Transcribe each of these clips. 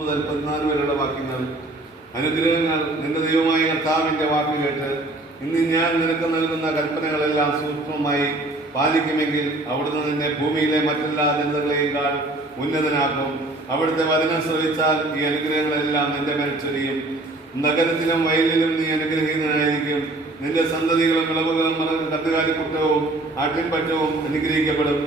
മുതൽ പതിനാല് വരെയുള്ള വാക്യങ്ങൾ. അനുഗ്രഹങ്ങൾ നിന്റെ ദൈവമായ കർത്താവിന്റെ വാക്ക് കേട്ട് ഇന്ന് ഞാൻ നിനക്ക് നൽകുന്ന കൽപ്പനകളെല്ലാം സൂക്ഷ്മമായി പാലിക്കുമെങ്കിൽ അവിടുന്ന് നിന്നെ ഭൂമിയിലെ മറ്റെല്ലാ ജനതകളെയേക്കാൾ ഉന്നതനാക്കും. അവിടുത്തെ വചനം ശ്രവിച്ചാൽ ഈ അനുഗ്രഹങ്ങളെല്ലാം നിന്റെ മേൽ ചൊരിയും. നഗരത്തിലും വയലിലും നീ അനുഗ്രഹീതനായിരിക്കും. നിന്റെ സന്തതികളും വിളവുകളും കന്നുകാലിക്കുട്ടവും ആട്ടിൻപറ്റവും അനുഗ്രഹിക്കപ്പെടും.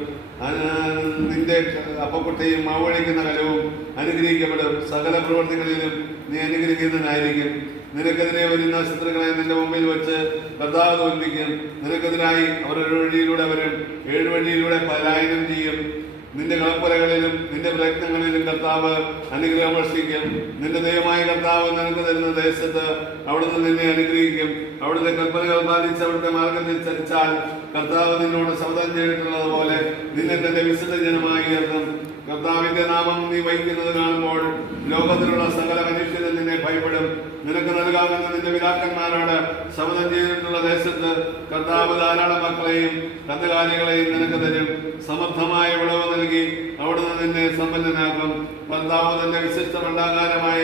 നിന്റെ അപ്പക്കുട്ടയും മാവഴിക്കുന്ന കലവും അനുഗ്രഹിക്കപ്പെടും. സകല പ്രവർത്തികളിലും നീ അനുഗ്രഹിക്കുന്നതിനായിരിക്കും നിനക്കെതിരെ വരുന്ന ശത്രുക്കളെ നിന്റെ മുമ്പിൽ വെച്ച് കർത്താവ് തോൽപ്പിക്കും. നിനക്കെതിരായി അവർ ഒരു വഴിയിലൂടെ വരും. ഏഴ് വഴിയിലൂടെ പലായനം ചെയ്യും. നിന്റെ കളപ്പുരകളിലും നിന്റെ പ്രയത്നങ്ങളിലും കർത്താവ് അനുഗ്രഹം വർഷിക്കും നിന്റെ ദൈവമായ കർത്താവ് നിനക്ക് തരുന്ന ദേശത്ത് അവിടുന്ന് നിന്നെ അനുഗ്രഹിക്കും. അവിടുത്തെ കൽപ്പനകൾ പാലിച്ച് അവിടുത്തെ മാർഗം ചരിച്ചാൽ കർത്താവ് നിന്നോട് ശബ്ദം ചെയ്തിട്ടുള്ളത് പോലെ നിന്നെ തന്റെ വിശുദ്ധ ജനമായി ഉയർത്തും. കർത്താവിന്റെ നാമം നീ വഹിക്കുന്നത് കാണുമ്പോൾ ലോകത്തിലുള്ള സകല മനുഷ്യരും നിന്നെ ഭയപ്പെടും. നൽകാമെന്ന് നിന്റെ പിതാക്കന്മാരോട് ചെയ്തിട്ടുള്ള ദേശത്ത് കർത്താവ് ധാരാളം മക്കളെയും കന്നുകാലികളെയും നിനക്ക് തരും. സമർത്ഥമായ വിളവ് നൽകി അവിടുന്ന് നിന്നെ സമ്പന്നനാക്കും. കർത്താവ് തന്റെ വിശിഷ്ട ഭണ്ഡാകാരമായ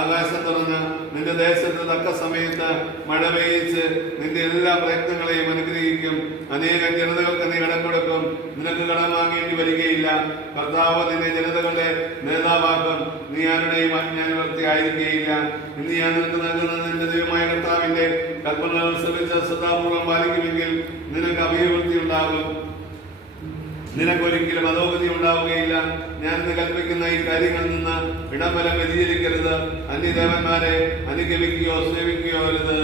ആകാശം തുറന്ന് നിന്റെ ദേശത്ത് തക്ക സമയത്ത് മഴ പെയ്യിച്ച് നിന്റെ എല്ലാ പ്രയത്നങ്ങളെയും അനുഗ്രഹിക്കും. അനേകം ജനതകൾക്ക് നീ കടം കൊടുക്കും. നിനക്ക് കടം വാങ്ങേണ്ടി വരികയില്ല. കർത്താവ് നിന്നെ ജനതകളുടെ നേതാവാക്കും. നീ ആരുടെയും അജ്ഞാനവർത്തി ആയിരിക്കുകയില്ല. ഇന്ന് ഞാൻ നിനക്ക് നൽകുന്ന നിന്റെ ദൈവമായ കർത്താവിന്റെ കൽപ്പനകൾ അനുസരിച്ച് ശ്രദ്ധാപൂർവം പാലിക്കുമെങ്കിൽ നിനക്ക് അഭിവൃദ്ധി ഉണ്ടാകും. നിനക്കൊരിക്കലും അധോഗതി ഉണ്ടാവുകയില്ല. ഞാൻ ഇന്ന് കൽപ്പിക്കുന്ന ഈ കാര്യങ്ങളിൽ നിന്ന് ഇടംബലം വ്യതിചരിക്കരുത് അന്യദേവന്മാരെ അനുഗമിക്കുകയോ സേവിക്കുകയോ അരുത്.